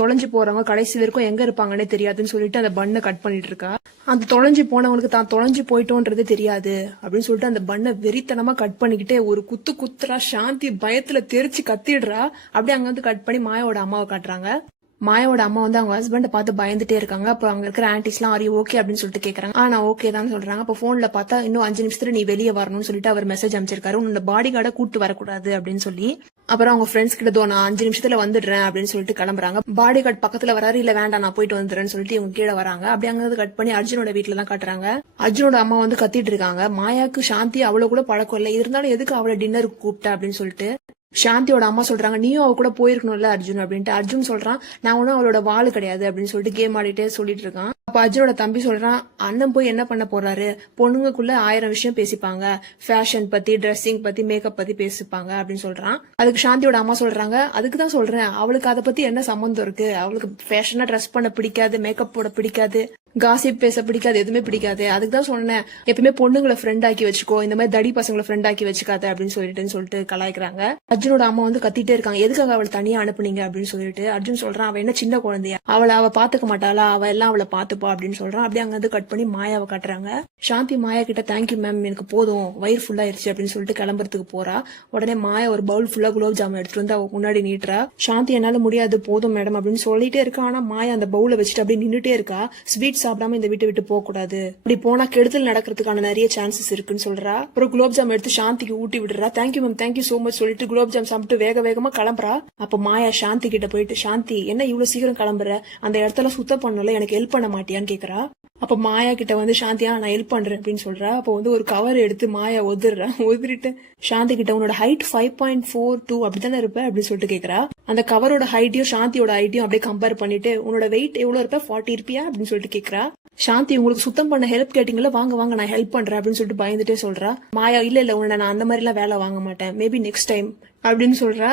தொலைஞ்சு போறவங்க கடைசி வரைக்கும் எங்க இருப்பாங்கன்னே தெரியாதுன்னு சொல்லிட்டு அந்த பண்ணை கட் பண்ணிட்டு இருக்கா. அந்த தொலைஞ்சு போனவங்களுக்கு தான் தொலைஞ்சு போயிட்டோன்றது தெரியாது அப்படின்னு சொல்லிட்டு அந்த பண்ணை வெறித்தனமா கட் பண்ணிக்கிட்டே ஒரு குத்துறா. சாந்தி பயத்துல தெரிச்சு கத்திடுறா. அப்படியே அங்க வந்து கட் பண்ணி மாயாவோட அம்மாவை காட்டுறாங்க. மாயாவோட அம்மா வந்து அவங்க ஹஸ்பண்டை பார்த்து பயந்துட்டே இருக்காங்க. அப்போ அங்க இருக்கிற ஆன்டிஸ்லாம் ஆரி ஓகே அப்படின்னு சொல்லிட்டு கேக்குறாங்க. நான் ஓகே தான் சொல்றாங்க. அப்போ போன்ல பார்த்தா இன்னும் 5 நிமிஷத்துல நீ வெளியே வரணும்னு சொல்லிட்டு அவர் மெசேஜ் அமைச்சிருக்காரு. உன்னோட பாடி கார்டை கூட்டு வரக்கூடாது அப்படின்னு சொல்லி. அப்புறம் அவங்க ஃப்ரெண்ட்ஸ் கிட்ட நான் 5 நிமிஷத்துல வந்துடுறேன் அப்படின்னு சொல்லிட்டு கிளம்புறாங்க. பாடி கார்டு பக்கத்துல வராரு. இல்ல வேண்டாம் நான் போயிட்டு வந்துடுறேன்னு சொல்லிட்டு இவங்க கீழே வராங்க. அப்படி அங்க கட் பண்ணி அர்ஜுனோட வீட்டுல தான் காட்டுறாங்க. அர்ஜுனோட அம்மா வந்து கத்திட்டு இருக்காங்க. மாயாக்கு சாந்தி அவ்வளவு கூட பழக்கம் இல்லை, இருந்தாலும் எதுக்கு அவளை டின்னருக்கு கூப்பிட்ட அப்படின்னு சொல்லிட்டு. சாந்தியோட அம்மா சொல்றாங்க நீயும் அவ கூட போயிருக்கணும்ல அர்ஜுன் அப்படின்ட்டு. அர்ஜுன் சொல்றான் நான் ஒன்னும் அவளோட வாழு கிடையாது அப்படின்னு சொல்லிட்டு கேம் ஆடிட்டே சொல்லிட்டு இருக்கான். அப்ப அர்ஜுனோட தம்பி சொல்றான் அண்ணன் போய் என்ன பண்ண போறாரு, பொண்ணுங்களுக்குள்ள 1000 விஷயம் பேசிப்பாங்க, ஃபேஷன் பத்தி, ட்ரெஸ்ஸிங் பத்தி, மேக்கப் பத்தி பேசிப்பாங்க அப்படின்னு சொல்றான். அதுக்கு சாந்தியோட அம்மா சொல்றாங்க அதுக்குதான் சொல்றேன் அவளுக்கு அதை பத்தி என்ன சம்பந்தம் இருக்கு, அவளுக்கு ஃபேஷனா ட்ரெஸ் பண்ண பிடிக்காது, மேக்கப் போட பிடிக்காது, காசிப் பேச பிடிக்காது, எதுவுமே பிடிக்காது. அதுக்கு தான் சொன்னேன் எப்பவுமே பொண்ணுங்களை ஃப்ரெண்ட் ஆக்கி வச்சுக்கோ, இந்த மாதிரி தடி பசங்களை ஃப்ரெண்ட் ஆக்கி வச்சுக்காத அப்படின்னு சொல்லிட்டு கலாய்க்கிறாங்க. அர்ஜுனோட அம்மா வந்து கத்திட்டே இருக்காங்க எதுக்காக அவளை தனியா அனுப்புனீங்க அப்படின்னு சொல்லிட்டு. அர்ஜுன் சொல்றான் அவ என்ன சின்ன குழந்தையா, அவ பாத்துக்க மாட்டாளா, அவ எல்லாம் அவளை பாத்துப்பா அப்படின்னு சொல்றான். அப்படியே அங்க வந்து கட் பண்ணி மாயாவை காட்டுறாங்க. சாந்தி மாயா கிட்ட தேங்க்யூ மேம் எனக்கு போதும் வயிறு ஃபுல்லா ஆயிருச்சு அப்படின்னு சொல்லிட்டு கிளம்புறதுக்கு போறா. உடனே மாயா ஒரு பவுல் ஃபுல்லா குலோப் ஜாமுன் எடுத்துட்டு வந்து அவ முன்னாடி நீட்டுறா. சாந்தி என்னால முடியாது போதும் மேடம் அப்படின்னு சொல்லிட்டே இருக்கா. ஆனா மாயா அந்த பவுல வச்சுட்டு அப்படியே நின்னுட்டே இருக்கா. ஸ்வீட் சாப்பிடாம இந்த வீட்டை விட்டு போக கூடாது, இப்படி போனா கெடுதல் நடக்கிறதுக்கான நிறைய சான்சஸ் இருக்குன்னு சொல்றா. அப்புறம் குலோப் ஜாம் எடுத்து சாந்திக்கு ஊட்டி விடுறா. Thank you ma'am thank you so much சொல்லிட்டு குலோப் ஜாம் சாப்பிட்டு வேகமா கிளம்புறா. அப்ப மாயா சாந்தி கிட்ட போயிட்டு சாந்தி என்ன இவ்வளவு சீக்கிரம் கிளம்புற, அந்த இடத்துல சுத்தம் பண்ணல எனக்கு ஹெல்ப் பண்ண மாட்டியான்னு கேக்குறா. அப்ப மாயா கிட்ட வந்து சாந்தியா நான் ஹெல்ப் பண்றேன் அப்படின்னு சொல்றா. அப்ப வந்து ஒரு கவர் எடுத்து மாயா ஒதுறிட்டு சாந்தி கிட்ட உன்னோட ஹைட் 5.42 அப்படித்தானே இருப்ப அப்படின்னு சொல்லிட்டு கேக்குறா. அந்த கவரோட ஹைட்டையும் சாந்தியோட ஹைட்டையும் அப்படியே கம்பேர் பண்ணிட்டு உன்னோட வெயிட் எவ்வளவு இருப்ப 40 இருப்பியா அப்படின்னு சொல்லிட்டு கேக்குறா. சாந்தி உங்களுக்கு சுத்தம் பண்ண ஹெல்ப் கேட்டீங்களா, வாங்க நான் ஹெல்ப் பண்றேன் அப்படின்னு சொல்லிட்டு பயந்துட்டே சொல்றா. மாயா இல்ல உன்னை நான் அந்த மாதிரி எல்லாம் வேலை வாங்க மாட்டேன், மேபி நெக்ஸ்ட் டைம் அப்படின்னு சொல்றா.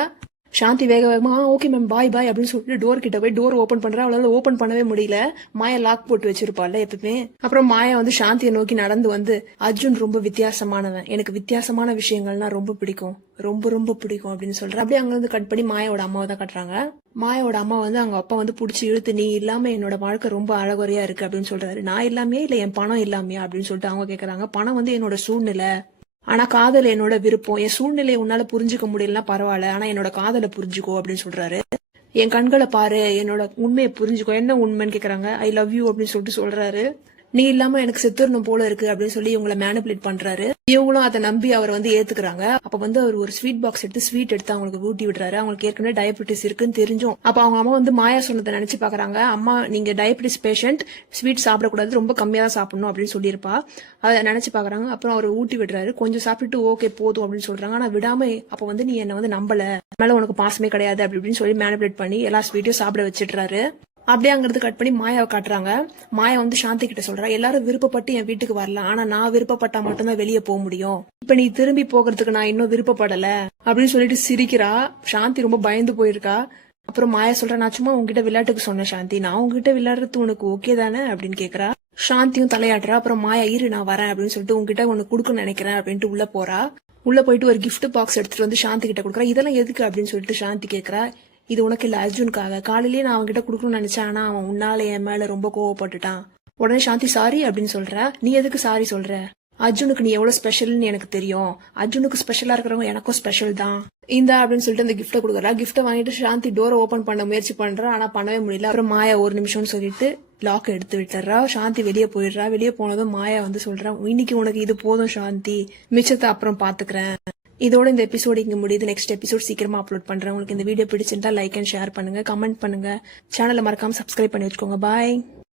சாந்தி வேகமா ஓகே மேம் பாய் அப்படின்னு சொல்லிட்டு டோர் கிட்ட போய் டோர் ஓபன் பண்றா. அவளால ஓபன் பண்ணவே முடியல, மாயா லாக் போட்டு வச்சிருப்பாள் எப்பவுமே. அப்புறம் மாயா வந்து சாந்தியை நோக்கி நடந்து வந்து அர்ஜுன் ரொம்ப வித்தியாசமானவன், எனக்கு வித்தியாசமான விஷயங்கள்னா ரொம்ப பிடிக்கும், ரொம்ப பிடிக்கும் அப்படின்னு சொல்றேன். அப்படியே அங்க வந்து கட் பண்ணி மாயாவோட அம்மாவை தான் கட்டுறாங்க. மாயாவோட அம்மா வந்து அவங்க அப்பா வந்து புடிச்சு இழுத்து நீ இல்லாம என்னோட வாழ்க்கை ரொம்ப அழகுறையா இருக்கு அப்படின்னு சொல்றாரு. நான் இல்லாமையா இல்ல என் பணம் இல்லாமையா அப்படின்னு சொல்லிட்டு அவங்க கேக்குறாங்க. பணம் வந்து என்னோட சூழ்நிலை, ஆனா காதல் என்னோட விருப்பம், என் சூழ்நிலையை உன்னால புரிஞ்சுக்க முடியலன்னா பரவாயில்ல, ஆனா என்னோட காதலை புரிஞ்சுக்கோ அப்படின்னு சொல்றாரு. என் கண்களை பாரு, என்னோட உண்மையை புரிஞ்சுக்கோ. என்ன உண்மைன்னு கேக்குறாங்க. ஐ லவ் யூ அப்படின்னு சொல்லிட்டு சொல்றாரு. நீ இல்லாம எனக்கு செத்துறணும் போல இருக்கு அப்படின்னு சொல்லி இவங்களை மேனிபுலேட் பண்றாரு. இவங்களும் அதை நம்பி அவர் வந்து ஏத்துக்கிறாங்க. அப்ப வந்து அவர் ஒரு ஸ்வீட் பாக்ஸ் எடுத்து ஸ்வீட் எடுத்து அவங்களுக்கு ஊட்டி விடுறாரு. அவங்களுக்கு ஏற்கனவே டயபெட்டிஸ் இருக்குன்னு தெரிஞ்சும். அப்ப அவங்க அம்மா வந்து மாயா சொன்னதை நினைச்சு பாக்குறாங்க. அம்மா நீங்க டயபெட்டிஸ் பேஷண்ட், ஸ்வீட் சாப்பிடக்கூடாது, ரொம்ப கம்மியா தான் சாப்பிடணும் அப்படின்னு சொல்லியிருப்பா. அதை நினைச்சு பாக்குறாங்க. அப்புறம் அவர் ஊட்டி விடுறாரு. கொஞ்சம் சாப்பிட்டு ஓகே போதும் அப்படின்னு சொல்றாங்க. ஆனா விடாம அப்ப வந்து நீ என்ன வந்து நம்பல, மேல உனக்கு பாசமே கிடையாது அப்படின்னு சொல்லி மேனிபுலேட் பண்ணி எல்லா ஸ்வீட்டையும் சாப்பிட வச்சிடுறாரு. அப்படியே அங்கிருந்து கட் பண்ணி மாயாவை காட்டுறாங்க. மாயா வந்து சாந்தி கிட்ட சொல்றா எல்லாரும் விருப்பப்பட்டு என் வீட்டுக்கு வரலாம், ஆனா நான் விருப்பப்பட்டா மட்டும்தான் வெளியே போக முடியும், இப்ப நீ திரும்பி போகிறதுக்கு நான் இன்னும் விருப்பப்படல அப்படின்னு சொல்லிட்டு சிரிக்கிறா. சாந்தி ரொம்ப பயந்து போயிருக்கா. அப்புறம் மாயா சொல்ற நான் சும்மா உங்ககிட்ட விளையாட்டுக்கு சொன்னேன் சாந்தி, நான் உங்ககிட்ட விளையாடுறது உனக்கு ஓகே தானே அப்படின்னு கேக்குறா. சாந்தியும் தலையாடுறா. அப்புறம் மாயா இரு நான் வரேன் அப்படின்னு சொல்லிட்டு உங்ககிட்ட ஒன்னு குடுக்கணும்னு நினைக்கிறேன் அப்படின்ட்டு உள்ள போறா. உள்ள போயிட்டு ஒரு கிஃப்ட் பாக்ஸ் எடுத்துட்டு வந்து சாந்தி கிட்ட கொடுக்குறா. இதெல்லாம் எதுக்கு அப்படின்னு சொல்லிட்டு சாந்தி கேக்குறா. இது உனக்கு இல்ல அர்ஜுனுக்காக, காலையிலேயே நான் அவன்கிட்ட கொடுக்கணும்னு நினைச்சேன், ஆனா அவன் உன்னால என் மேல ரொம்ப கோவப்பட்டுட்டான். உடனே சாந்தி சாரி அப்படின்னு சொல்ற. நீ எதுக்கு சாரி சொல்ற, அர்ஜுனுக்கு நீ எவ்வளவு ஸ்பெஷல்னு எனக்கு தெரியும், அர்ஜுனுக்கு ஸ்பெஷலா இருக்கிறவங்க எனக்கும் ஸ்பெஷல் தான், இந்த அப்படின்னு சொல்லிட்டு அந்த கிஃப்ட கொடுக்குறா. கிஃப்ட வாங்கிட்டு சாந்தி டோரை ஓபன் பண்ண முயற்சி பண்றா. ஆனா பண்ணவே முடியல. அப்புறம் மாயா ஒரு நிமிஷம்னு சொல்லிட்டு லாக் எடுத்து விட்டுறா. சாந்தி வெளியே போயிடுறா. வெளியே போனதும் மாயா வந்து சொல்றா இன்னைக்கு உனக்கு இது போதும் சாந்தி, மிச்சத்தை அப்புறம் பாத்துக்கிறேன். இதோட இந்த எபிசோட் இங்க முடியுது. நெக்ஸ்ட் எபிசோட் சீக்கிரமா அப்லோட் பண்றேன். உங்களுக்கு இந்த வீடியோ பிடிச்சிருந்தா லைக் அண்ட் ஷேர் பண்ணுங்க, கமெண்ட் பண்ணுங்க, சேனலை மறக்காம சப்ஸ்கிரைப் பண்ணி வச்சுக்கோங்க. பாய்.